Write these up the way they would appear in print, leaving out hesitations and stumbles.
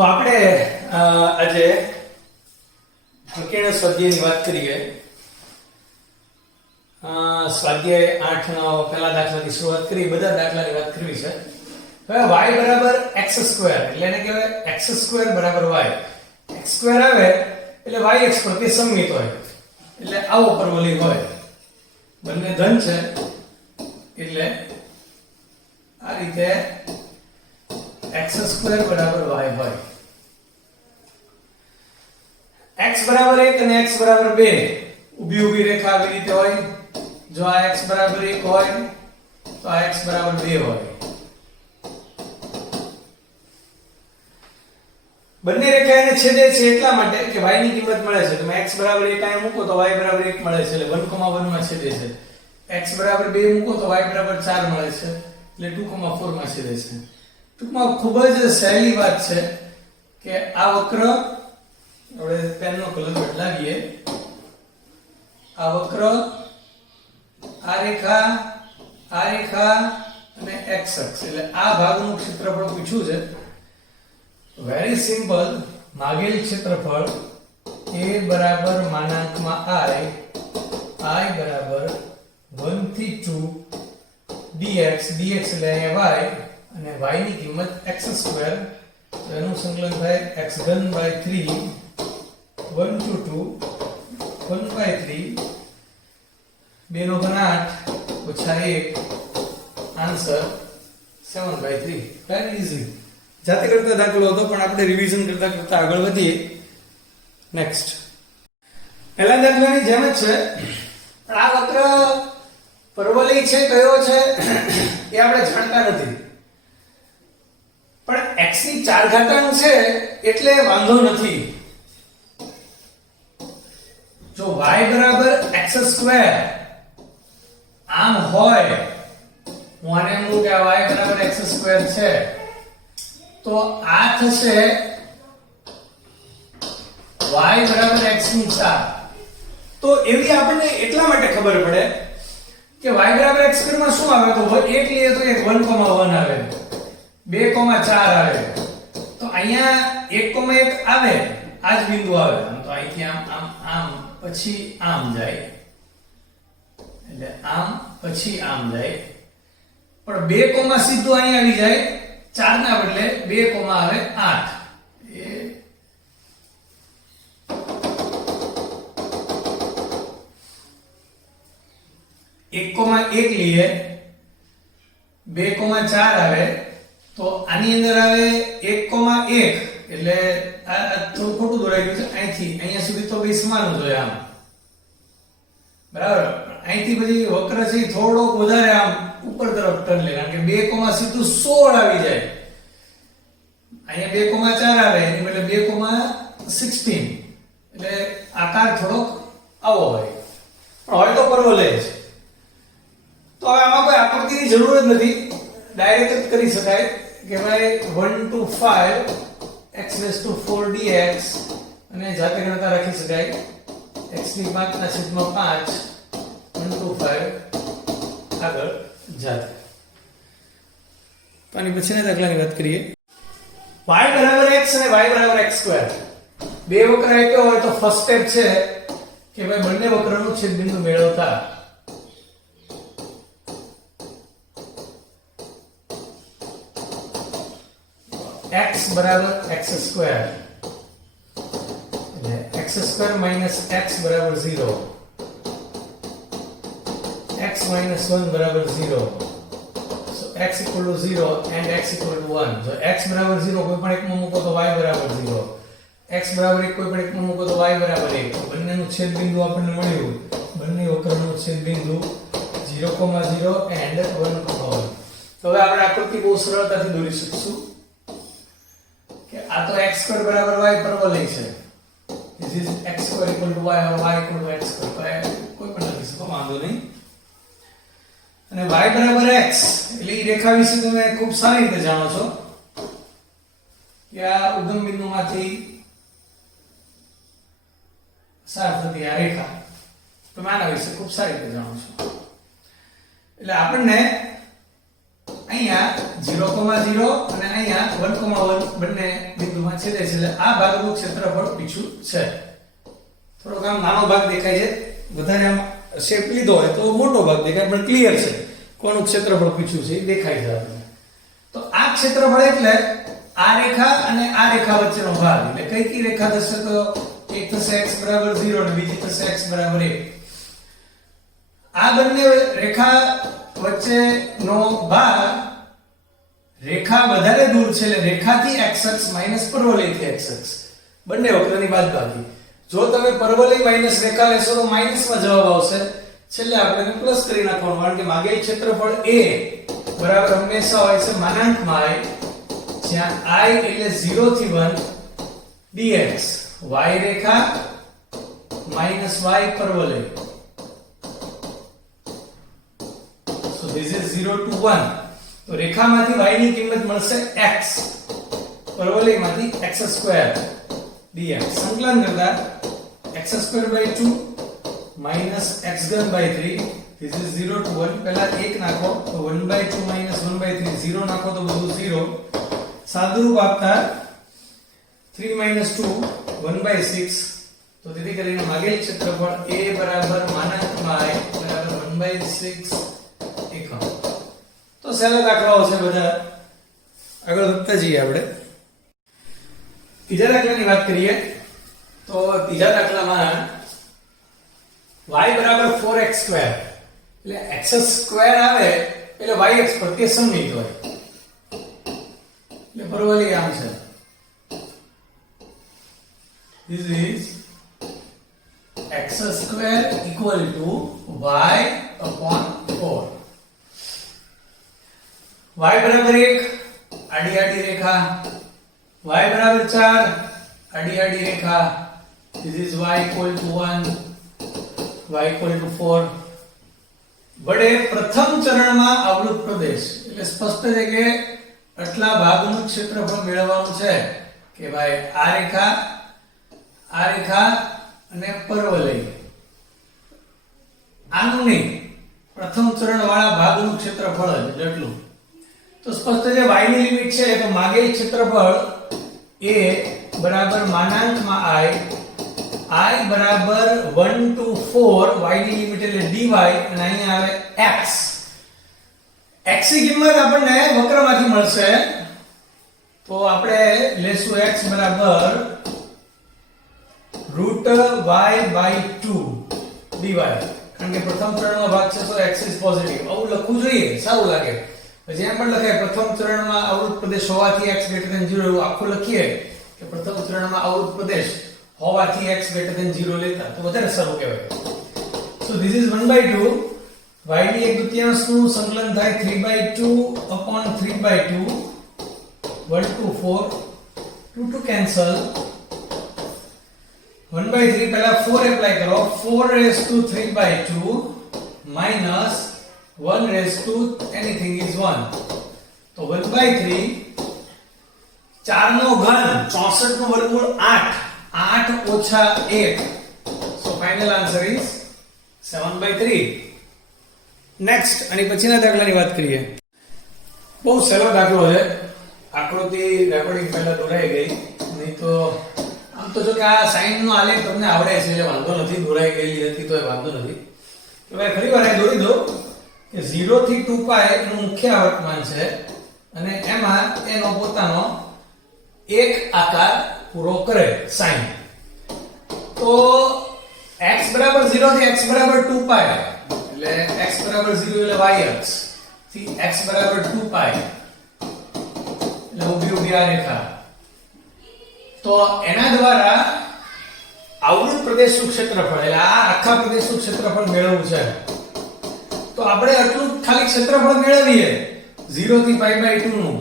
તો આપણે આજે સંકીર્ણ સ્વાધ્યાયની વાત કરીએ. સ્વાધ્યાય 8 નો પહેલા દાખલાથી શરૂઆત કરી. બધા દાખલાની વાત કરવી છે. હવે y બરાબર x2 એટલે એને કહેવાય x2 બરાબર y. x2 આવે એટલે y અક્ષ પ્રત્યે સમમિત હોય એટલે આવો પરવલય હોય. બંને ધન છે એટલે આ રીતે x2 બરાબર y હોય. x બરાબર 1 અને x બરાબર 2 ઊભી ઊભી રેખા આવી રીતે હોય. જો આ x બરાબર 1 હોય તો આ x બરાબર 2 હોય. બંને રેખા એને છેદે છે એટલા માટે કે y ની કિંમત મળે છે. તમે x બરાબર 1 અહીં મૂકો તો y બરાબર 1 મળે છે એટલે 1,1 માં છેદે છે. x બરાબર 2 મૂકો તો y બરાબર 4 મળે છે એટલે 2,4 માં છેદે છે. ટૂંકમાં ખૂબ જ સહેલી વાત છે કે આ વક્ર, આપણે પેનનો કલર બદલાવીએ, આ વક્ર, આ રેખા અને x અક્ષ એટલે આ ભાગનું ક્ષેત્રફળ પૂછ્યું છે. Very simple. માગેલ ક્ષેત્રફળ a બરાબર માનાંકમાં I બરાબર 1 થી 2 dx એટલે અહીંયા y અને y ની કિંમત x2 તો એનું સંકલન થાય x ઘન by 3 1 to 2 1 by 3 2 નો ઘન 8 ઓછા 1 આન્સર 7 by 3. Very easy. જાતે કરતા દાખલો હતો પણ આપણે રિવિઝન કરતા આગળ વધીએ. નેક્સ્ટ પહેલા દાખલાની જેમ જ છે પણ આ વક્ર પરવલય છે કયો છે એ આપણે જાણતા નથી. પણ x ની 4 ઘાતાંક છે એટલે વાંધો નથી. જો y બરાબર x2 આમ હોય, હું આને એમ કહું કે y બરાબર x2 છે તો આ થશે y બરાબર x ની 4. તો એવી આપણને એટલા માટે ખબર પડે કે y બરાબર x2 માં શું આવે તો 1 લઈએ તો 1,1 આવે, 2,4 આવે. તો અહીંયા 1,1 આવે, આ જ બિંદુ આવે. આમ તો અહીંથી આમ પછી આમ જાય એટલે આમ પછી આમ જાય. પણ 2, સીધું અહીંયા આવી જાય. 4 ના બદલે 2, આવે 8. એ 1,1 લઈએ, 2,4 આવે તો આની અંદર આવે 1,1 એટલે આ થોડું ખોટું દોરાઈ ગયું છે. અહીંથી અહીંયા સુધી તો બે સમાન જ હોય આમ, બરાબર. અહીંથી પછી વક્ર છે થોડોક વધારે આમ ઉપર તરફ ટર્ન લે કારણ કે 2, સીધું 16 આવી જાય. અહીંયા 2,4 આવે એની બદલે 2,16 એટલે આકાર થોડોક આવો હોય. પણ હોય તો પરવલય છે. તો હવે આમાં કોઈ આકૃતિની જરૂર જ નથી, ડાયરેક્ટ જ કરી શકાય કે ભાઈ 1 to 5 x4 dx અને જાતે ગણતરી રાખી શકાય x ની 5/5 1 to 5 આગળ જાતે. તો આની પછીના દાખલાની વાત કરીએ. y બરાબર x અને y બરાબર x2 બે વક્ર આપ્યો હોય તો ફર્સ્ટ સ્ટેપ છે કે ભાઈ બંને વક્રનું છેદબિંદુ મેળવતા x બરાબર x2 એટલે x2 - x બરાબર 0, x - 1 બરાબર 0. so x = 0 and x = 1. જો x બરાબર 0 કોઈ પણ એકમાં મૂકો તો y બરાબર 0, x બરાબર 1 કોઈ પણ એકમાં મૂકો તો y બરાબર 1. તો બંનેનું છેદબિંદુ આપણને મળ્યું. બંને વક્રનું છેદબિંદુ 0,0 and 1,1. તો હવે આપણે આકૃતિ બહુ સરળતાથી દોરી શકીશું કે આ તો x2 બરાબર y પરવલય છે. This is x2 = y or y = x2. તો કોઈ પણ લખી શકો, વાંધો નહીં. અને y બરાબર x એટલે એ રેખા વિશે તમે ખૂબ સારી રીતે જાણો છો કે આ ઉગમ બિંદુમાંથી પસાર થતી આ રેખા તમે આના વિશે ખૂબ સારી રીતે જાણો છો. એટલે આપણને અહીંયા 0,0 અને અહીંયા 1,1 બંને બિંદુમાં છેદે છે એટલે આ ભાગનું ક્ષેત્રફળ પૂછ્યું છે. થોડોક આમ નાનો ભાગ દેખાય છે, વધારે આમ શેપ લીધો હોય તો મોટો ભાગ દેખાય, પણ ક્લિયર છે કોનું ક્ષેત્રફળ પૂછ્યું છે એ દેખાય છે આપણને. તો આ ક્ષેત્રફળ એટલે આ રેખા અને આ રેખા વચ્ચેનો ભાગ. એટલે કઈ રેખા થશે તો એક થશે x બરાબર 0 અને બીજી થશે x બરાબર 1. આ બંને રેખા વચ્ચેનો ભાગ રેખા વધારે દૂર છે એટલે રેખાથી x અક્ષ માઈનસ પરવલયથી x અક્ષ બંને વક્રની બાદબાકી. જો તમે પરવલય માઈનસ રેખા લેશો તો માઈનસમાં જવાબ આવશે. છેલ્લે આપણે પ્લસ કરી નાખવાનું, કારણ કે માગેલ ક્ષેત્રફળ a બરાબર હંમેશા હોય છે માનાંકમાં i, જ્યાં i એટલે 0 થી 1 dx y Rekha minus y પરવલય. so this is 0 to 1. તો રેખામાંથી y ની કિંમત મળશે x, પરવલયમાંથી x² dx. સંકલન કરતા x² 2 x³ 3. this is 0 to 1. પહેલા 1 નાખો તો 1/2 1/3 0 નાખો તો બધું 0. સાદુરૂપ આપતા 3 - 2 1/6. તો તેથી કરીને માગેલ ક્ષેત્રફળ a બરાબર માનાંકમાં i બરાબર 1/6 એકમ. તો સહેલો દાખલાઓ છે બધા, આગળ વધતા જઈએ આપણે. ત્રીજા દાખલાની વાત કરીએ તો ત્રીજા દાખલામાં y બરાબર 4x² એટલે x² આવે એટલે y અક્ષ પ્રત્યે સમમિત હોય. એટલે પરવલય આમ છે. this is x² equal to y upon 4. y બરાબર 1 આડી આડી રેખા, y બરાબર 4 આડી આડી રેખા. this is y equal to 1 y equal to 4. વડે પ્રથમ ચરણમાં અવૃત પ્રદેશ એટલે સ્પષ્ટ છે કે આટલા ભાગનું ક્ષેત્રફળ મેળવવાનું છે કે ભાઈ આ રેખા અને પરવલય. આનું નહીં, પ્રથમ ચરણ વાળા ભાગનું ક્ષેત્રફળ જ એટલું. તો સ્પષ્ટ છે y ની લિમિટ છે તો માગેલ ક્ષેત્રફળ a બરાબર માનાંકમાં i બરાબર 1 to 4 y ની લિમિટ એટલે dy અને અહીંયા આવે x. x ની કિંમત આપણને વક્રમાંથી મળશે તો આપણે લેશું x બરાબર √y/2 dy. કારણ કે પ્રથમ ચરણનો ભાગ છે તો x is પોઝિટિવ. આવું લખવું જોઈએ, સારું લાગે. જેમ પણ લખાય પ્રથમ ચરણમાં અવૃત પ્રદેશ હોવાથી x > 0 એવું આખું લખીએ કે પ્રથમ ચરણમાં અવૃત પ્રદેશ હોવાથી x > 0 લેતા તો વધારે સારું કહેવાય. so this is 1/2 y ની 1/2 નું સંકલન થાય 3/2 upon 3/2 1 to 4 2 to cancel 1/3 પહેલા 4 એપ્લાય કરો 4 raised to 3/2 minus 1 raised to anything is 1. તો 1/3 4 નો ઘન 64 નો વર્ગમૂળ 8 8 ઓછા 1. so final answer is 7/3. Next અને પછીના દાખલાની વાત કરીએ. બહુ સહેલો દાખલો છે. આકૃતિ રેકોર્ડિંગ પહેલા દોરાઈ ગઈ, નહીં તો આમ તો જો કે આ સાઈન નો આલેખ તમને આવડે છે એટલે વાંધો નથી. દોરાઈ ગયેલી હતી તો વાંધો નથી. તો ભાઈ ફરીવાર આ દોરી દો કે 0 થી 2π એનું મુખ્ય આવર્તમાન છે અને એમાં એનો પોતાનો એક આકાર પૂરો કરે સાઈન. તો x બરાબર 0 થી x બરાબર 2π એટલે x બરાબર 0 એટલે y અક્ષ થી x બરાબર 2π એટલે ઊભી આ રેખા. તો એના દ્વારા આવૃત પ્રદેશનું ક્ષેત્રફળ એટલે આ આખા પ્રદેશનું ક્ષેત્રફળ મેળવવું છે. તો આપણે આટલું ખાલી ક્ષેત્રફળ મેળવીએ 0 થી π/2 નું,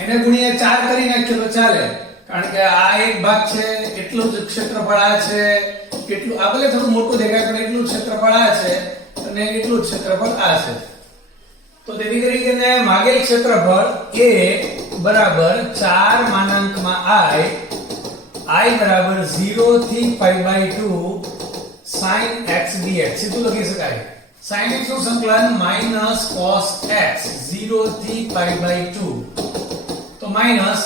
એને ગુણ્યા 4 કરી નાખ્યો તો ચાલે. કારણ કે આ એક ભાગ છે એટલું જ ક્ષેત્રફળ આ છે, કેટલું આ ભલે થોડું મોટું દેખાય પણ એટલું ક્ષેત્રફળ આ છે અને એટલું ક્ષેત્રફળ આ છે. તો તેથી કરીને માગેલ ક્ષેત્રફળ a બરાબર 4 માનાંકમાં i બરાબર 0 થી π/2 sin x dx સીધું લખી શકાય sin x નું સંકલન માઈનસ cos x 0 થી પાઈ બાય 2 તો minus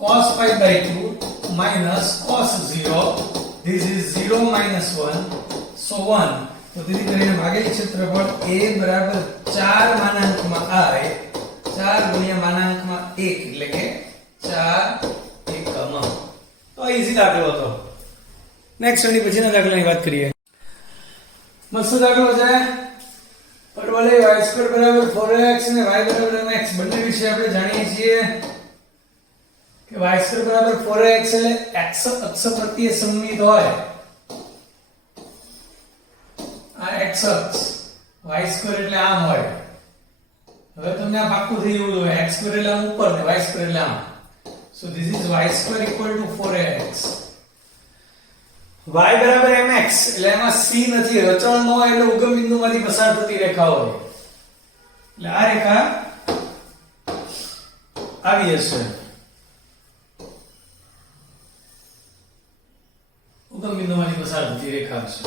cos pi by 2 minus cos 0 this is 0 minus 1 so 1 તો તેથી કરીને ભાગેલ ક્ષેત્રફળ a બરાબર 4 માનાંકમાં i 4 ગુણ્યા માનાંકમાં 1 એટલે કે 4 એકમ તો ઈઝી દાખલો હતો નેક્સ્ટ એની પછીના દાખલાની વાત કરીએ મસ્ત દાખલો છે પરવલય y² બરાબર 4x અને y બરાબર mx બંને વિશે આપણે જાણીએ છીએ કે y² બરાબર 4x એટલે x અક્ષ પ્રત્યે સમમિત હોય આ x અક્ષ y² એટલે આમ હોય હવે તમને આ પાક્કું થઈ ગયું હોય x² એટલે આમ ઉપર ને y² એટલે આમ so this is y² equal to 4x y બરાબર mx એટલે એમાં c નથી અચળ ન હોય એટલે ઉગમ બિંદુમાંથી પસાર થતી રેખા હોય એટલે આ રેખા આવી હશે ઉગમ બિંદુમાંથી પસાર થતી રેખા હશે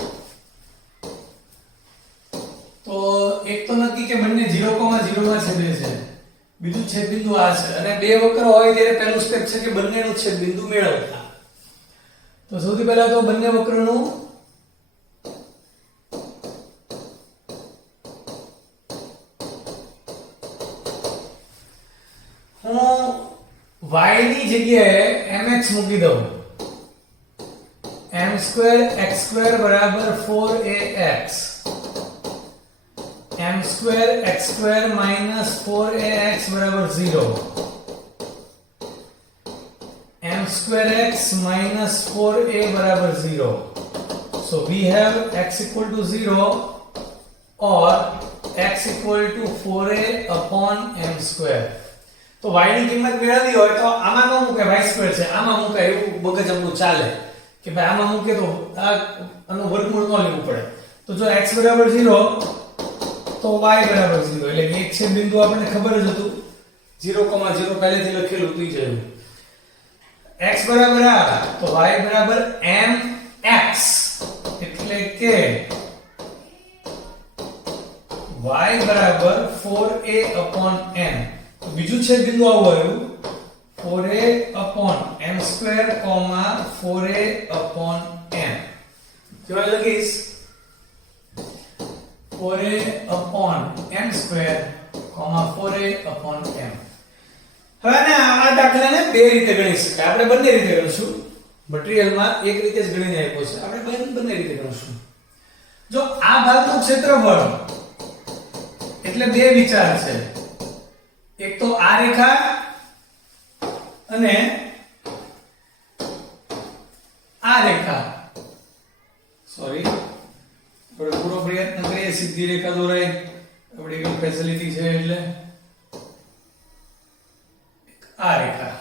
તો એક તો નક્કી કે બંને 0,0 માં છેદે છે બીજું છેદ બિંદુ આ છે અને બે વક્ર હોય ત્યારે પહેલું સ્ટેપ છે કે બંનેનું છેદ બિંદુ મેળવતા તો સૌથી પહેલા તો બંને વક્રનું હું y ની જગ્યાએ mx મૂકી દઉં m² x² બરાબર 4ax m² x² minus 4ax બરાબર 0 m²x minus 4a બરાબર 0 so we have x equal to 0 or x equal to 4a upon m². તો y ની કિંમત મેળવવી હોય તો આમાં ન મૂકે y² છે આમાં મૂકે એવું બગજમનું ચાલે કે ભાઈ આમાં મૂકે તો આનું વર્ગમૂળ ન લેવું પડે તો જો x બરાબર 0 તો y બરાબર 0 એટલે એક છેદ બિંદુ આપણને ખબર જ હતું 0,0 પહેલેથી લખેલું હતું જ x બરાબર આ તો y બરાબર mx એટલે કે y બરાબર 4a upon m તો બીજું છેદ બિંદુ આવું આવ્યું 4a upon m² 4a upon m કેવા લખીશ 4a upon m² 4a upon m હવે ને આ દાખલાને બે રીતે ગણી શકાય આપણે બંને રીતે ગણીશું મટીરીયલમાં એક રીતે જ ગણીને આપ્યો છે આપણે બંને રીતે ગણીશું જો આ ભાગનું ક્ષેત્રફળ એટલે બે વિચાર છે એક તો આ રેખા અને આ રેખા સોરી આપણે પૂરો પ્રયત્ન કરીએ સીધી રેખા દોરાય આપણી એક ફેસિલિટી છે એટલે આ રેખા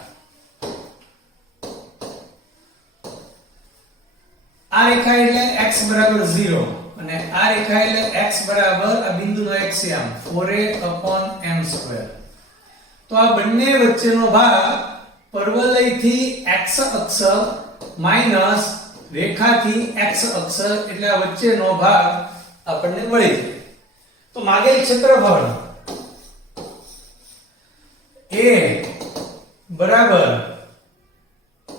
એટલે x બરાબર 0 અને આ રેખા એટલે x બરાબર આ બિંદુનો x છે આમ 4a upon m². તો આ બંને વચ્ચેનો ભાગ પરવલયથી x અક્ષ માઈનસ રેખાથી x અક્ષ એટલે આ વચ્ચેનો ભાગ આપણને મળી જાય તો માગેલ ક્ષેત્રફળ a બરાબર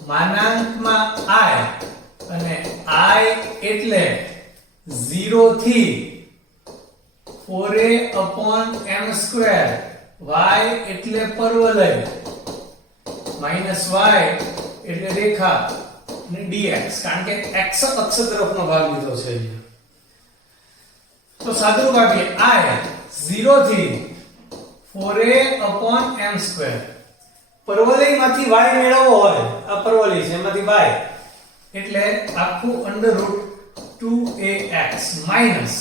માનાંકમાં i અને i એટલે 0 થી 4a upon m² y એટલે પરવલય માઈનસ y એટલે રેખા અને dx કારણ કે x અક્ષ તરફનો ભાગ લીધો છે તો સાદુરૂપ આપીએ i 0 થી 4a upon m² પરવલયમાંથી y મેળવવો હોય આ પરવલય છે એમાંથી y એટલે આખું √2ax માઈનસ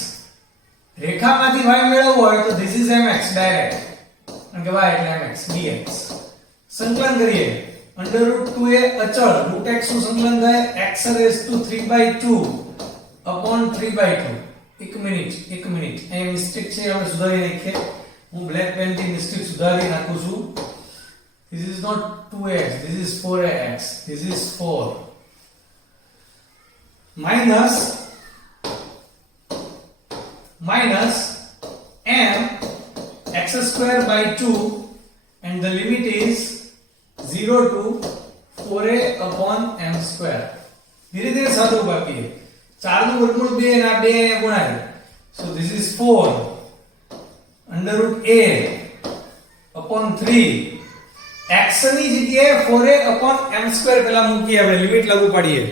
રેખામાંથી y મેળવવો હોય તો this is mx ડાયરેક્ટ અને કે y એટલે mx dx સંકલન કરીએ √2a અચળ √x નું સંકલન થાય x raised to 3/2 upon 3/2 એક મિનિટ અહીં મિસ્ટેક છે આપણે સુધારી નાખીએ હું બ્લેક પેન થી મિસ્ટેક સુધારી નાખું છું this is not 2x this is 4x this is 4 minus minus m x square by 2 and the limit is 0 to 4a upon m square. ધીરે ધીરે સાદું આપીએ 4 નું વર્ગમૂળ 2 અને આ 2 અહીંયા ગુણાય. So this is 4 under root a upon 3 x ની જગ્યાએ 4a upon m square પેલા મૂકીએ આપણે લિમિટ લાગુ પાડીએ.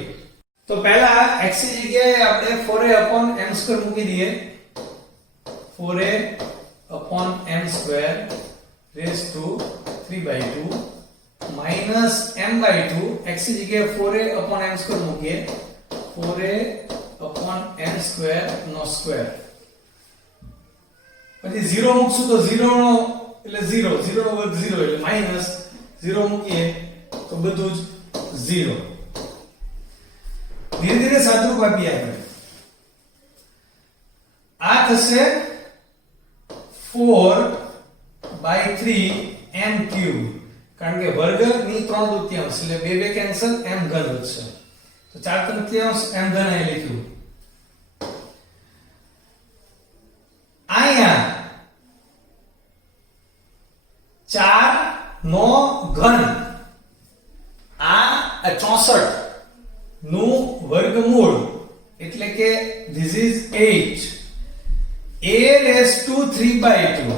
તો પહેલા x ની જગ્યાએ આપણે 4a upon m square મૂકી દઈએ. 4a upon m square raised to 3/2 minus m by 2 x ની જગ્યાએ 4a upon m square મૂકીએ. 4a upon m square નો સ્ક્વેર. પછી 0 મૂકશું તો 0 નો એટલે 0 0 નો વર્ગ 0 એટલે માઈનસ 0 મૂકીએ તો બધું જ 0. ધીરે ધીરે સાદુરૂપ આપીએ આપણે. આ થશે 4/3 m ક્યુબ કારણ કે વર્ગની 3/4 એટલે 2 2 કેન્સલ m ઘન વધશે. તો 4/3 m ઘન અહીં લખ્યું. અહીંયા 4 નો ઘન આ 64 નું વર્ગમૂળ એટલે કે this is 8 a raised to 3/2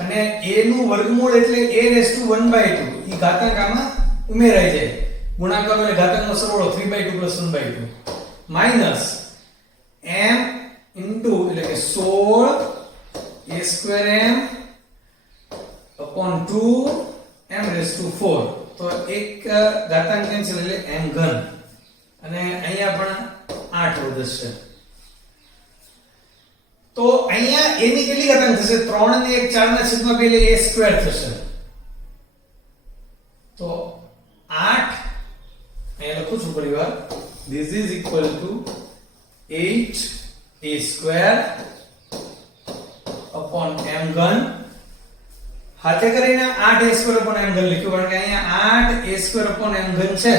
અને a નું વર્ગમૂળ એટલે a raised to 1/2 ઈ ઘાતાંક આમાં ઉમેરાઈ જાય. ગુણાકાર એટલે ઘાતાંકનો સરવાળો 3/2 + 1/2 માઈનસ m into એટલે કે 16 a square m upon 2 m raised to 4. તો એક ઘાતાંક કેન્સલ એટલે m ઘન અને અહીંયા પણ 8 વધશે. તો અહીંયા a ની કેટલી ઘાતાંક થશે? 3 અને 1 4 ના છેદમાં 2 એટલે a સ્ક્વેર થશે. તો 8 અહીંયા લખું છું પરિવાર. This is equal to 8 a square upon m ઘન. હાથે કરીને 8 a square upon m ઘન લખ્યું કારણ કે અહીંયા 8 a square upon m ઘન છે.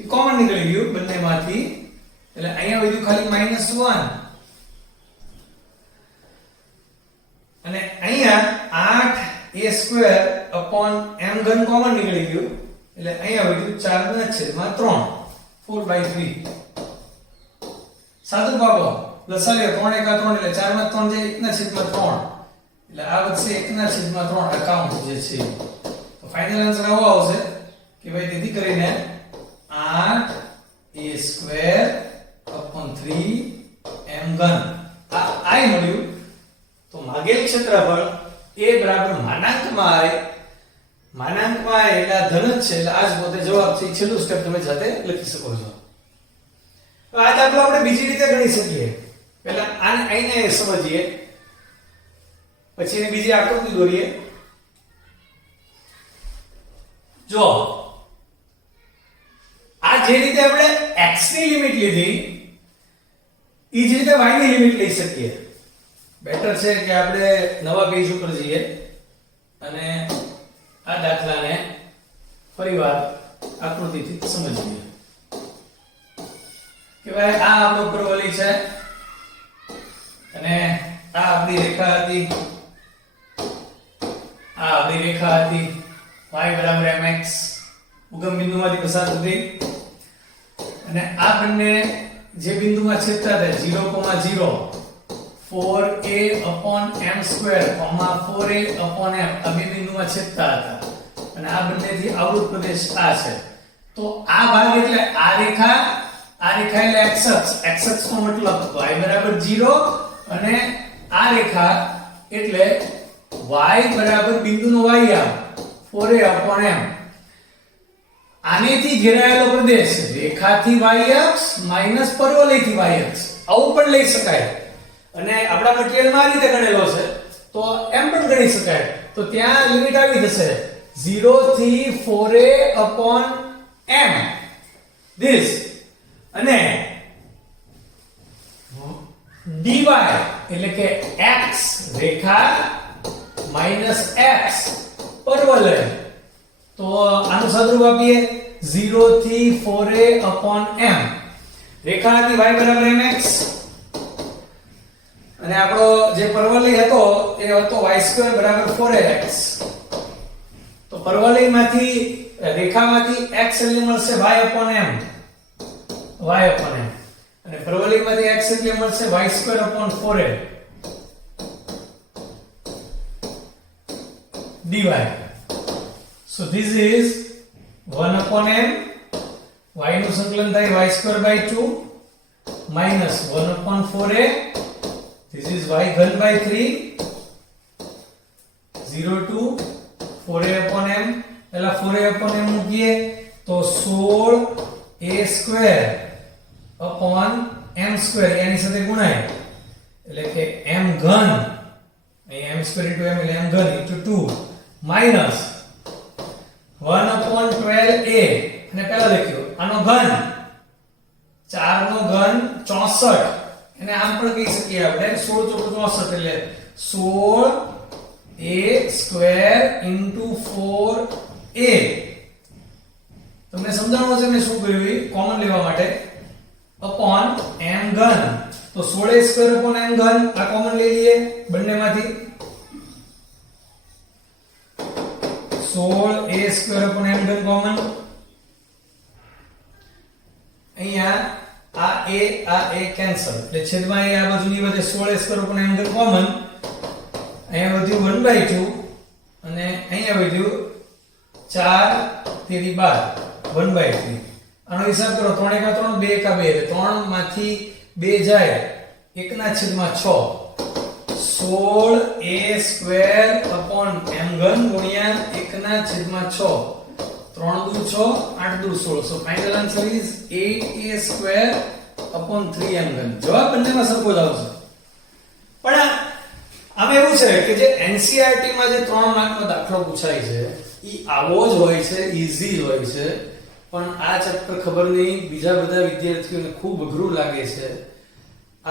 એ કોમન નીકળી ગયું બંનેમાંથી એટલે અહીંયા વધ્યું ખાલી -1 અને અહીંયા 8 a square upon m ઘન કોમન નીકળી ગયું એટલે અહીંયા વધ્યું 4/3 4/3. સાદું બાબો લસાલ્યો 3 1 3 એટલે 4/3 જે 1/3 એટલે આ વધશે 1/3 અકાઉન્ટ જે છે. તો ફાઇનલ આન્સર આવો આવશે કે ભાઈ તેથી કરીને 8 a square upon 3 m ઘન આ આઈ મળ્યું. તો માગેલ ક્ષેત્રફળ a બરાબર માનાંકમાં i એટલે આ ધન જ છે એટલે આ જ પોતે જવાબ છે. છેલ્લું સ્ટેપ તમે જાતે લખી શકો છો. હવે આ દાખલો આપણે બીજી રીતે ગણી શકીએ. પહેલા આને આઈને સમજીએ પછી એને બીજી આકૃતિ દોરીએ. જો આ જે રીતે આપણે x ની લિમિટ લીધી એ જ રીતે y ની લિમિટ લઈ શકીએ. બેટર છે કે આપણે નવા પેજ ઉપર જઈએ અને આ દાખલાને ફરીવાર આકૃતિથી સમજીએ કે ભાઈ આ આપણો પ્રવલી છે અને આ આપણી રેખા હતી. આ આપણી રેખા હતી y બરાબર mx ઉગમ બિંદુમાંથી પસાર થતી અને આ બંને જે બિંદુમાં છેદતા હતા 0,0 4a upon m square 4a upon m આ બે બિંદુમાં છેદતા હતા અને આ બંનેથી આવૃત પ્રદેશ આ છે. તો આ ભાગ એટલે આ રેખા એટલે x અક્ષ નો મતલબ y બરાબર 0 અને આ રેખા એટલે y બરાબર બિંદુનો y આમ 4a upon m. આનેથી ઘેરાયેલો પ્રદેશ રેખાથી y અક્ષ માઈનસ પરવલયથી y અક્ષ આવું પણ લઈ શકાય અને આપણા મટીરીયલમાં આ રીતે ગણેલો છે તો એમ પણ ગણી શકાય. તો ત્યાં લિમિટ આવી જશે 0 થી 4a upon m this અને dy એટલે કે x રેખા minus x પરવલય. તો આનું સાદુરૂપ આપીએ 0 થી 4a upon m રેખા હતી y બરાબર mx અને આપણો જે પરવલય હતો એ હતો y² બરાબર 4ax. તો પરવલયમાંથી રેખામાંથી x એટલે મળશે y/m. અને પરવલયમાંથી x એટલે મળશે y² 4a dy. So this is 1/m. y નું સંકલન થાય y²/2 minus 1/4a. This is y3/3 0 to 4a/m. પહેલા 4a/m મૂકીએ તો 16a²/m², એની સાથે ગુણાય એટલે કે m ઘન, અહીં m² * m એટલે m ઘન * 2 minus 1/12a, અને પહેલા લખ્યો આનો ઘન 4 નો ઘન 64, એને આમ પણ કહી શકીએ આપણે 16 * 64 એટલે 16a² * 4a. તમને સમજાવવાનું છે મેં શું કર્યું એ કોમન લેવા માટે અપોન m ઘન. તો 16a² / m ઘન આ કોમન લઈ લઈએ બંનેમાંથી. 16a² / m ઘન કોમન. અહીંયા આ a કેન્સલ એટલે છેદમાં આ બાજુની વચ્ચે 16a² / m ઘન કોમન. અહીંયા વધ્યું 1/2 અને અહીંયા વધ્યું 4 તેરી 12 1/3. આનો હિસાબ કરો 3 * 1 2 * 2 એટલે 3 માંથી 2 જાય 1/6 16a² / m ઘન ગુણ્યા 1/6 3 દુ 6 8 દુ 16. So final answer is 8a² / 3m ઘન. જવાબ બંનેમાં સરખો જ આવશે. પણ આમાં એવું છે કે જે NCERT માં જે 3 માર્કનો દાખલો પૂછાય છે ઈ આવો જ હોય છે, ઈઝી હોય છે. પણ આ ચેપ્ટર ખબર નહીં બીજા બધા વિદ્યાર્થીઓને ખૂબ અઘરું લાગે છે.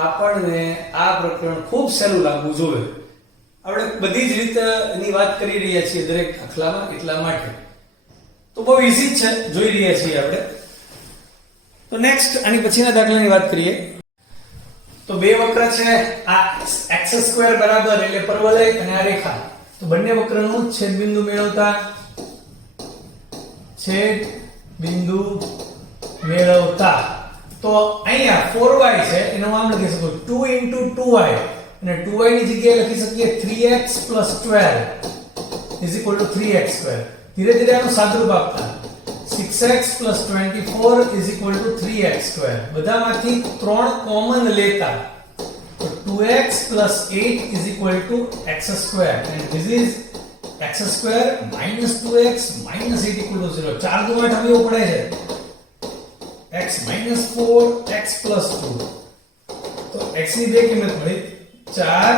આપણને આ પ્રકરણ ખૂબ સહેલું લાગવું જોઈએ. આપણે બધી જ રીતની વાત કરી રહ્યા છીએ દરેક દાખલામાં, એટલા માટે તો બહુ ઈઝી જ છે, જોઈ રહ્યા છીએ આપણે. તો નેક્સ્ટ આની પછીના દાખલાની વાત કરીએ. તો બે વક્ર છે, આ x² બરાબર એટલે પરવલય અને આ રેખા. તો બંને વક્રનું છેદબિંદુ મેળવતા તો અહીંયા 4y છે એનું નામ લખી શકો 2 * 2y, અને 2y ની જગ્યાએ લખી શકીએ 3x + 12 = 3x². ધીરે ધીરે આનું સાદુરૂપ આપતા 6x + 24 = 3x². બધામાંથી 3 કોમન લેતા તો 2x + 8 = x², and this is x² - 2x - 8 = 0. 4 દુ 8 હવે પડે છે x - 4 x + 2. તો x ની બે કિંમત મળી 4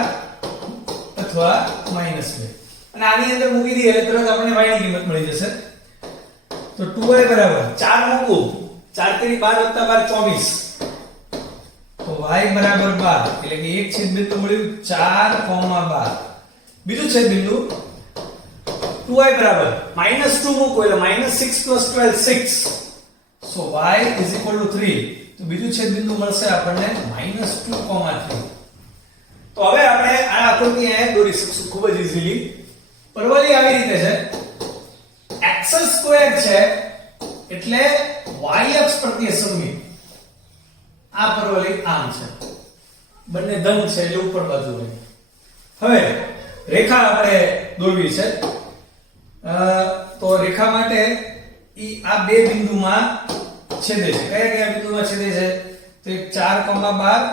અથવા -2, અને આની અંદર મૂકી દઈએ એટલે તરત આપણને y ની કિંમત મળી જશે. તો 2y બરાબર 4 મૂકું 4 તેરી 12 + 12 24. તો y બરાબર 12 એટલે કે એક છેદબિંદુ મળ્યું 4,12. બીજું છેદબિંદુ 2y બરાબર -2 મૂકો એટલે -6 + 12 6. So y = 3. તો બીજું છેદબિંદુ મળશે આપણને -2,3. તો હવે આપણે આ આકૃતિ અહીંયા દોરી શકશું ખૂબ જ ઈઝીલી. પરવલય આવી રીતે છે, x² છે એટલે y અક્ષ પ્રત્યે સમમિત. આ પરવલય આમ છે, બંને ધન છે એટલે ઉપર બાજુ હોય. હવે રેખા આપણે દોરવી છે. તો રેખા માટે આ બે બિંદુમાં છેદે છે. કયા કયા બિંદુમાં છેદે છે? તો એક 4,12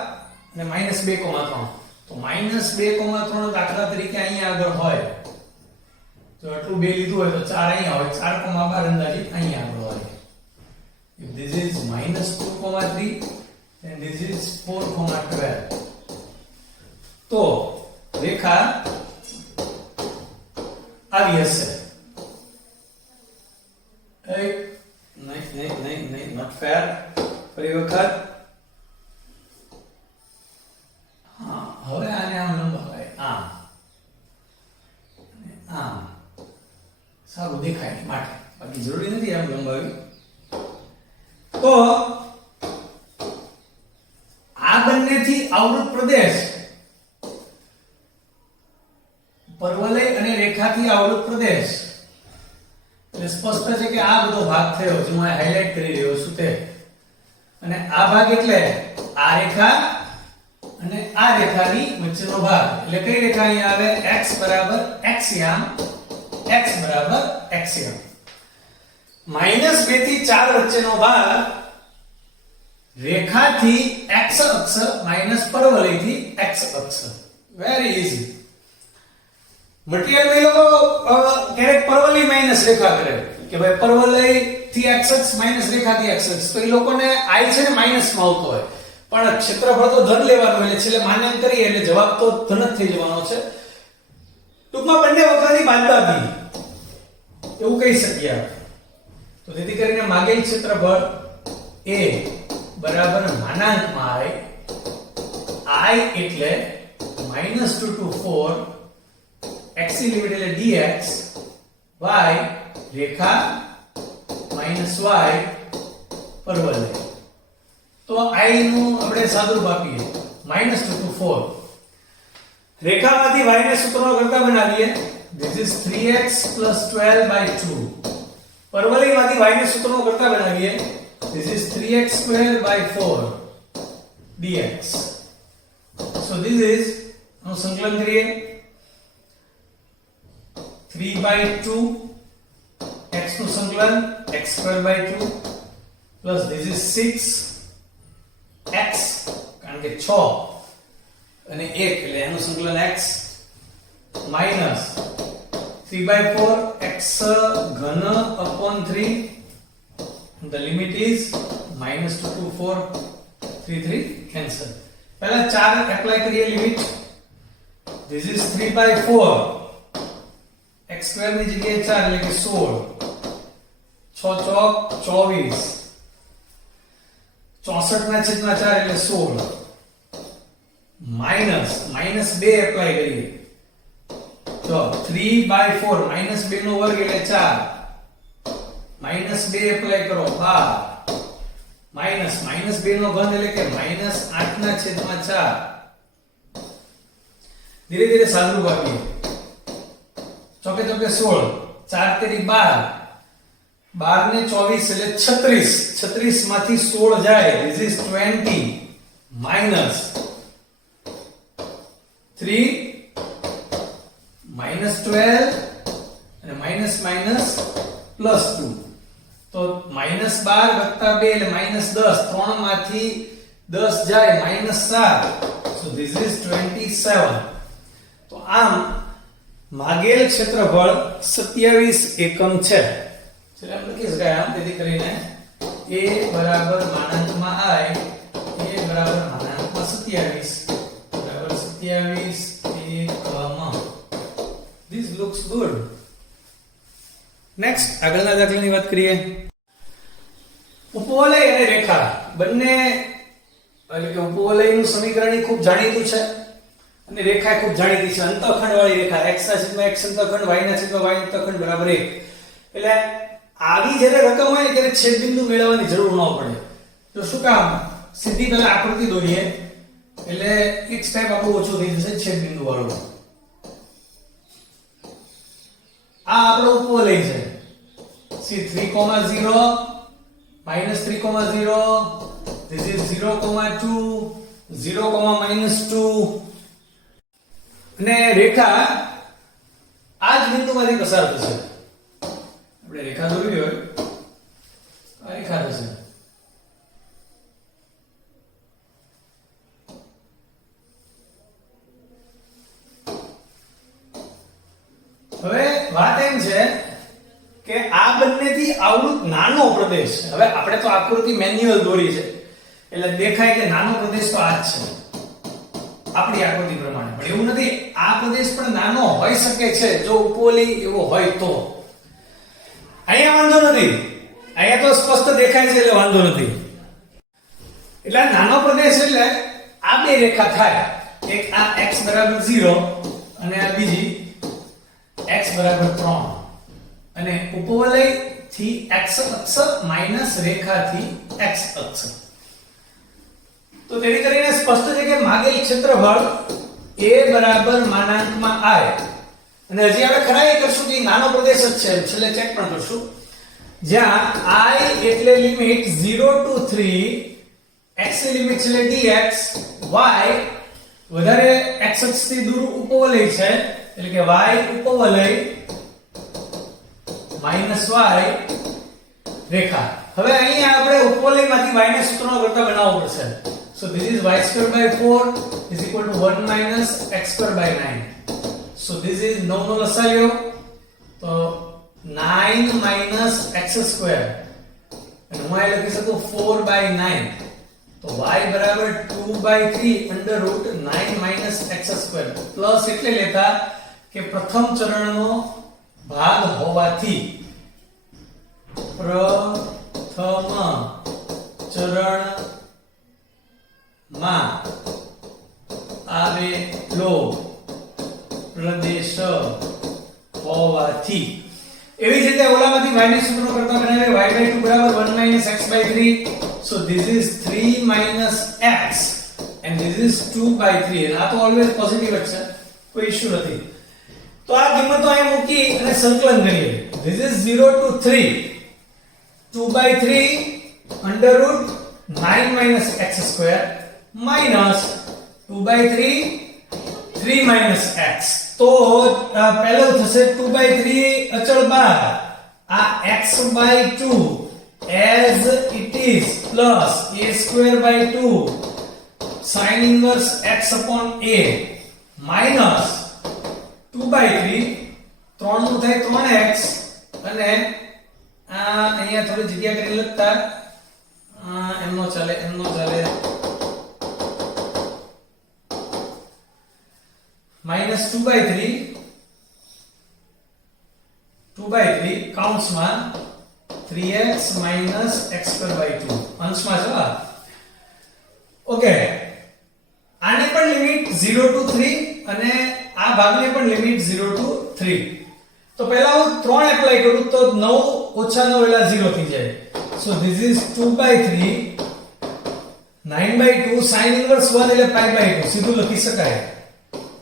અને -2,3. તો -2,3 દાખલા તરીકે અહીંયા આગળ હોય તો આટલું બે લીધું હોય તો 4 અહીંયા હોય, 4,12 અંદાજિત અહીંયા આગળ હોય. If this is -2,3 and this is 4,12, તો રેખા આવી હશે. નહીં, not fair. ફરી વખત. હા, હવે આને આમ લંબાવાય, આમ આમ સારું દેખાય એ માટે, બાકી જરૂરી નથી આમ લંબાવી. તો આ બંનેથી આવૃત પ્રદેશ અને રેખાથી આવૃત પ્રદેશ એટલે સ્પષ્ટ છે કે આ બધો ભાગ થયો જે હું હાઇલાઇટ કરી રહ્યો છું તે, અને આ ભાગ એટલે આ રેખા અને આ રેખાની વચ્ચેનો ભાગ એટલે કઈ રેખા અહીંયા આવે x બરાબર xયામ x બરાબર xયામ. -2 થી 4 વચ્ચેનો ભાગ રેખાથી x અક્ષ માઈનસ પરવલયથી x અક્ષ. Very easy. મટીરીયલ में લોકો ક્યારેક પરવલય માઈનસ રેખા કરે કે ભાઈ પરવલય થી x અક્ષ માઈનસ રેખાથી x અક્ષ, તો એ લોકોને i છે ને માઈનસ માં આવતો હોય, પણ ક્ષેત્રફળ તો ધન લેવાનું એટલે છેલ્લે માન્ય કરીએ એટલે જવાબ તો ધન જ થઈ જવાનો છે. ટૂંકમાં બંને વખતની બાદબાકી એવું કહી શકીએ આપણે. તો જેથી કરીને માગેલ ક્ષેત્રફળ a બરાબર માનાંકમાં i એટલે -2 to 4 x ની લિમિટ એટલે dx y રેખા -y પરવલય. તો i નું આપણે સાદુરૂપ આપીએ -2 to 4. રેખામાંથી y ને સૂત્રનો કરતા બનાવીએ. This is 3x + 12/2. પરવલયમાંથી y ને સૂત્રનો કરતા બનાવીએ. This is 3x²/4 dx. So this is નું સંકલન કરીએ 3/2 x નું સંકલન x²/2 plus this is 6x કારણ કે 6 અને 1 એટલે એનું સંકલન x minus 3/4 x ઘન upon 3. The limit is -2 to 4 3 cancel. પહેલા 4 એપ્લાય કરીએ લિમિટ. This is 3/4 x² ની જગ્યાએ 4 એટલે કે 16 6 ચોક 24 64 ના છેદમાં 4 એટલે 16 માઈનસ 2 એપ્લાય કરીએ તો 3/4 -2 નો વર્ગ એટલે 4 -2 એપ્લાય કરો 12 -2 નો ઘન એટલે કે -8 ના છેદમાં 4. ધીરે ધીરે સાદુરૂપ આપીએ. ચોકે ચોકે 16 4 તેરી 12 12 ને 24 એટલે 36 36 માંથી 16 જાય this is 20 minus 3 -12 અને માઈનસ પ્લસ 2 તો -12 વત્તા 2 એટલે -10 3 માંથી 10 જાય -7 so this is 27. તો આમ માગેલ ક્ષેત્રફળ 27 એકમ છે. ચલો આપણે લખી શકાય આમ. તેથી કરીને a બરાબર માનાંકમાં i a બરાબર માનાંકમાં 27 બરાબર 27 એકમ. This looks good. નેક્સ્ટ આગળના દાખલાની વાત કરીએ. ઉપવલય અને રેખા બંને એટલે કે ઉપવલયનું સમીકરણ ખૂબ જાણીતું છે અને રેખા ખૂબ જાણીતી છે. અંતઃખંડ વાળી રેખા x ના છેદમાં x અંતઃખંડ y ના છેદમાં y અંતઃખંડ બરાબર 1. એટલે આવી જ્યારે રકમ હોય ને ત્યારે છેદબિંદુ મેળવવાની જરૂર ન પડે. તો શું કામ સીધી પહેલા આકૃતિ દોરીએ એટલે એક સ્ટેપ આપણું ઓછું થઈ જશે છેદબિંદુ વાળું. આ આપણો ઉપવલય છે. see 3,0 -3,0 this is 0,2 0,-2 અને રેખા આ જ બિંદુમાંથી પસાર થશે. આપણે રેખા દોરવી હોય આ રેખા થશે. હવે વાત એમ છે કે આ બંનેથી આવૃત નાનો પ્રદેશ. હવે આપણે તો આકૃતિ મેન્યુઅલ દોરી છે એટલે દેખાય કે નાનો પ્રદેશ તો આ જ છે આપણી આકૃતિ પ્રમાણે, પણ એવું નથી. આ પ્રદેશ પણ નાનો હોઈ શકે છે જો ઉપવલય એવો હોય તો. અહીંયા વાંધો નથી, અહીંયા તો સ્પષ્ટ દેખાય છે એટલે વાંધો નથી. એટલે નાનો પ્રદેશ એટલે આ બે રેખા થાય. એક આ x બરાબર 0 અને આ બીજી x બરાબર 3 અને ઉપવલય થી x અક્ષ માઈનસ રેખાથી x અક્ષ. તો તેની કરીને સ્પષ્ટ છે કે માગેલ ક્ષેત્રફળ a બરાબર માનાંકમાં i અને હજી આપણે ખરાઈ કરશું કે નાનો પ્રદેશ જ છે, છેલ્લે ચેક પણ કરશું, જ્યાં I એટલે લિમિટ 0 to 3, x ની લિમિટ છે dx, y વધારે x અક્ષથી દૂર ઉપવલય છે એટલે કે y ઉપવલય માઈનસ y રેખા. હવે અહીંયા આપણે ઉપવલયમાંથી y ને સૂત્રનો કરતા બનાવવો પડશે. So this is y square by 4 is equal to 1 minus x square by 9. So this is no લસાયો તો 9 minus x square અને હું અહીં લખી શકું 4 by 9 તો y બરાબર 2 by 3 under root 9 minus x square plus એટલે લેતા કે પ્રથમ ચરણનો ભાગ હોવાથી પ્રથમ ચરણમાં આવેલો પ્રદેશ હોવાથી. એવી જ રીતે ઓલામાંથી y ને સૂત્રનો કરતા બનાવીએ y by 2 બરાબર 1 minus x by 3. So this is 3 minus x and this is 2 by 3 and આ તો ઓલવેઝ પોઝિટિવ જ છે, કોઈ ઇશ્યુ નથી. તો આ કિંમતો અહીં મૂકી અને સંકલન કરીએ. This is 0 to 3 2 by 3 under root 9 minus x square minus 2 by 3 3 minus x. તો પહેલું થશે 2 by 3 અચળ બાર, આ x by 2 as it is plus a square by 2 sin inverse x upon a minus 2 by 3 3 નું થાય 3x અને અહીંયા થોડી જગ્યા કરી લખતા એમનો ચાલે minus 2 by 3 કાઉન્સમાં 3x minus x square by 2 અંશમાં છે. ઓકે, આને પણ લિમિટ 0 to 3 અને આ ભાગને પણ લિમિટ 0 to 3. તો પહેલા હું 3 એપ્લાય કરું તો 9 ઓછા 9 એટલે 0 થઈ જાય. So this is 2 by 3 9 by 2 sin inverse 1 એટલે pi by 2 સીધું લખી શકાય.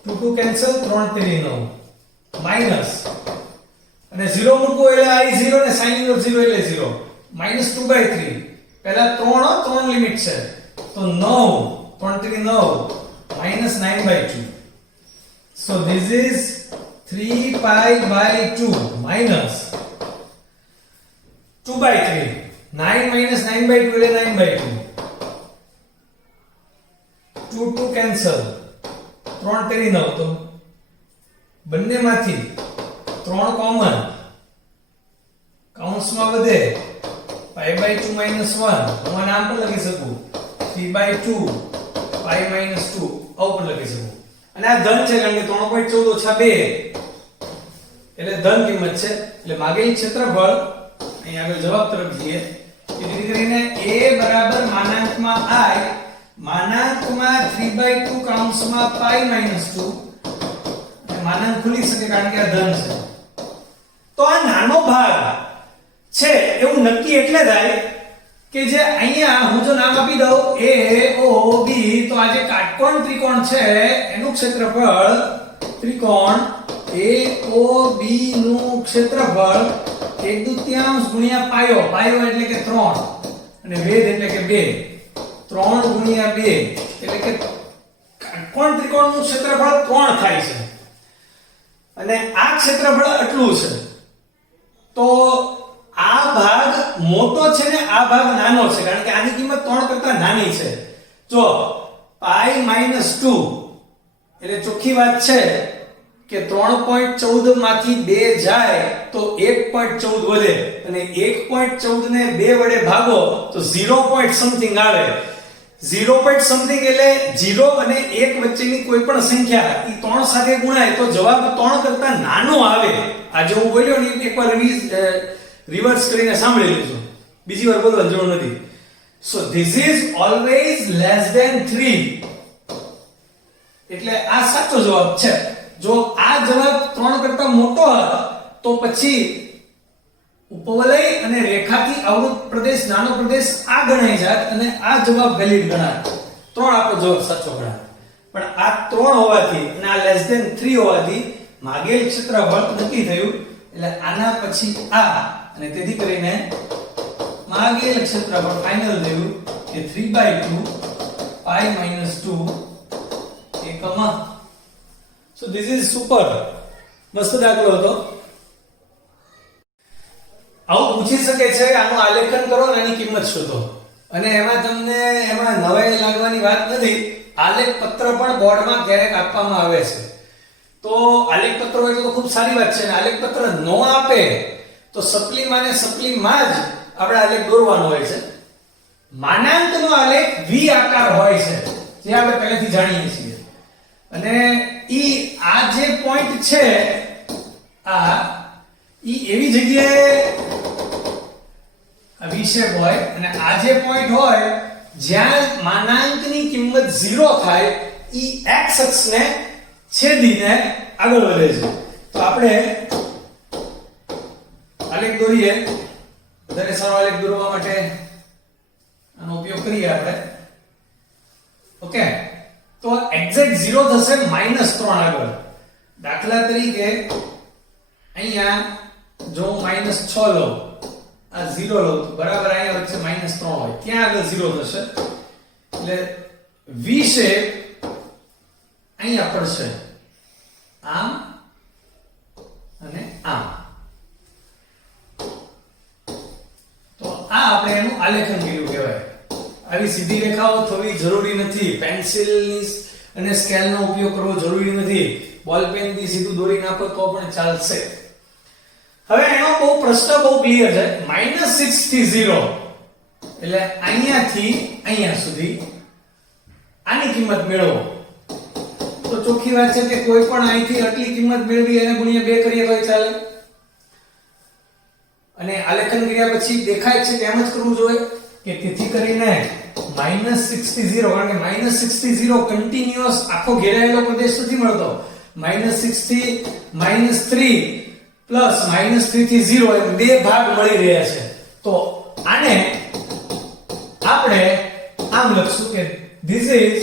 2 2 કેન્સલ 3 3 9 માઈનસ અને 0 મૂકવો એટલે I 0 ને sin inverse 0 એટલે 0 minus 2 by 3 પહેલા 3 લિમિટ છે તો 9 3 3 9 minus 9 by 2. So this is 3 pi by 2 minus 2 by 3 9 minus 9 by 2 એટલે 9 by 2 2 2 કેન્સલ 3 3 9 તો બંનેમાંથી 3 કોમન કાઉન્સમાં વધે pi by 2 minus 1 હું નામ પણ લખી શકું 3 by 2 pi minus 2 આવું પણ લખી શકું. અને આ ધન છે કારણ કે 3.14 ઓછા 2 એટલે ધન કિંમત છે એટલે માગેલ ક્ષેત્રફળ અહીં આગળ જવાબ તરફ જઈએ કે જેથી કરીને a બરાબર માનાંકમાં I માનાંકમાં 3/2 કાઉન્સમાં pi minus 2 અને માનાંક ખુલી શકે કારણ કે આ ધન છે. તો આ નાનો ભાગ છે એવું નક્કી એટલે થાય કે જે અહીંયા હું જો નામ આપી દઉં a o b તો આ જે કાટકોણ ત્રિકોણ છે એનું ક્ષેત્રફળ ત્રિકોણ a o b નું ક્ષેત્રફળ 1/2 ગુણ્યા પાયો એટલે કે 3 અને વેધ એટલે કે 2 3 ગુણ્યા 2 એટલે કે કાટકોણ ત્રિકોણનું ક્ષેત્રફળ 3 થાય છે અને આ ક્ષેત્રફળ આટલું છે. તો આ ભાગ મોટો છે ને આ ભાગ નાનો છે કારણ કે આની કિંમત 3 કરતા નાની છે. જો pi minus 2 એટલે ચોખ્ખી વાત છે કે 3.14 માંથી 2 જાય તો 1.14 વધે અને 1.14 ને 2 વડે ભાગો તો 0 point something આવે. 0 point something એટલે 0 અને 1 વચ્ચેની કોઈ પણ સંખ્યા ઈ 3 સાથે ગુણાય તો જવાબ 3 કરતા નાનો આવે. આ જો હું બોલ્યો ને એકવાર રિવર્સ કરીને સાંભળી લેજો, બીજી વાર બોલવાની જરૂર નથી. So this is always less than 3 એટલે આ સાચો જવાબ છે. જો આ જવાબ 3 કરતા મોટો હતો તો પછી ઉપવલય અને રેખાથી આવૃત પ્રદેશ નાનો પ્રદેશ આ ગણાય જાત અને આ જવાબ વેલિડ ગણાય. 3 આપણો જવાબ સાચો ગણાય. પણ આ 3 હોવાથી અને આ લેસ ધેન 3 હોવાથી માગેલ ક્ષેત્રફળ નક્કી થયું એટલે આના પછી આ અને તેથી કરીને માગેલ ક્ષેત્રફળ ફાઇનલ થયું કે 3/2 pi - 2 એકમમાં. So this is super. મસ્ત દાખલો હતો. આવું પૂછી શકે છે આનું આલેખન કરો અને આની કિંમત શોધો. અને એમાં તમને એમાં નવાઈ લાગવાની વાત નથી. આલેખ પત્ર પણ બોર્ડમાં ક્યારેક આપવામાં આવે છે. તો આલેખ પત્ર હોય તો ખૂબ સારી વાત છે. અને આલેખ પત્ર નો આપે તો સપ્લીમાં ને સપ્લીમાં જ આપણે આલેખ દોરવાનો હોય છે. માનાંકનો આલેખ વી આકાર હોય છે જે આપણે પહેલેથી જાણીએ છીએ. અને આ જે પોઈન્ટ છે ઈ એવી જગ્યાએ વી શેપ હોય અને આ જે પોઈન્ટ હોય જ્યાં માનાંકની કિંમત 0 થાય ઈ x અક્ષને છેદીને આગળ વધે છે. તો આપણે આલેખ દોરીએ. વધારે સારો આલેખ દોરવા માટે આનો ઉપયોગ કરીએ આપણે. ઓકે, તો એક્ઝેક્ટ 0 થશે -3 આગળ. દાખલા તરીકે અહીંયા જો -6 લઉં, આ 0 લઉં તો બરાબર અહીંયા વચ્ચે -3 હોય, ત્યાં આગળ 0 થશે. એટલે વી શેપ અહીંયા પડશે, આમ અને આમ. તો આ આપણે એનું આલેખન કર્યું કહેવાય. આવી સીધી રેખાઓ થવી જરૂરી નથી. પેન્સિલની અને સ્કેલનો ઉપયોગ કરવો જરૂરી નથી. બોલ પેનથી સીધું દોરી નાખો તો પણ ચાલશે. હવે એનો પ્રશ્ન બહુ ક્લિયર છે. -6 થી 0 એટલે અહીંયાથી અહીંયા સુધી આની કિંમત મેળવો. તો ચોખ્ખી વાત છે કે કોઈ પણ અહીંથી આટલી કિંમત મેળવી એને ગુણ્યા 2 કરીએ તોય ચાલે. અને આલેખન કર્યા પછી દેખાય છે કે એમ જ કરવું જોઈએ કે તેથી કરીને -6 થી 0, કારણ કે -6 થી 0 કન્ટીન્યુઅસ આખો ઘેરાયેલો પ્રદેશ નથી મળતો. -6 થી -3 પ્લસ -3 થી 0 એમ બે ભાગ મળી રહ્યા છે. તો આને આપણે આમ લખશું કે this is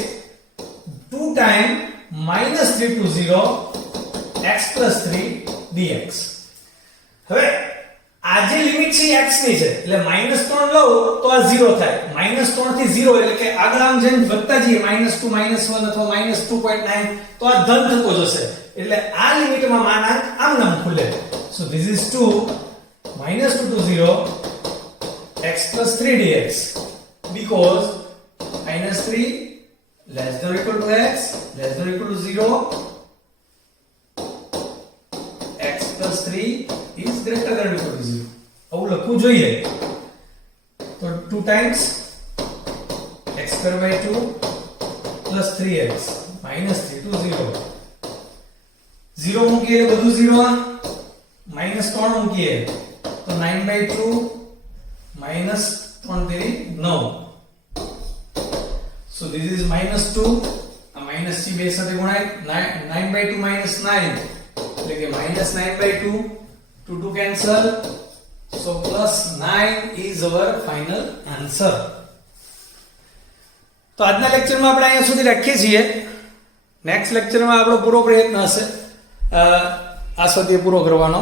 2 times -3 to 0 x plus 3 dx. હવે આ જે લિમિટ છે x ની છે એટલે -3 લઉં તો આ 0 થાય. -3 થી 0 એટલે કે આગળ આમ જેમ વધતા જઈએ -2 -1 અથવા -2.9 તો આ ધન થતો જશે. એટલે આ લિમિટમાં માનાંક આમ નામ ખુલે. So this is 2 -2 to 0 x plus 3 dx because -3 less than or equal to x less than or equal to 0 x plus 3 is greater than or equal to 0. આવું લખવું જોઈએ. તો 2 times x square by 2 plus 3x -3 to 0. 0 મૂકીએ એટલે બધું 0 -3 મૂકીએ તો 9/2 -3 તેરી 9. So this is -2 આ માઈનસ થી બે સાથે ગુણાય 9/2 -9 એટલે કે -9/2 2 cancel. So +9 is our final answer. તો આજના લેક્ચરમાં આપણે અહીંયા સુધી રાખીએ છીએ. નેક્સ્ટ લેક્ચરમાં આપણો પૂરો પ્રયત્ન હશે આ સ્વાધ્યાય પૂરો કરવાનો.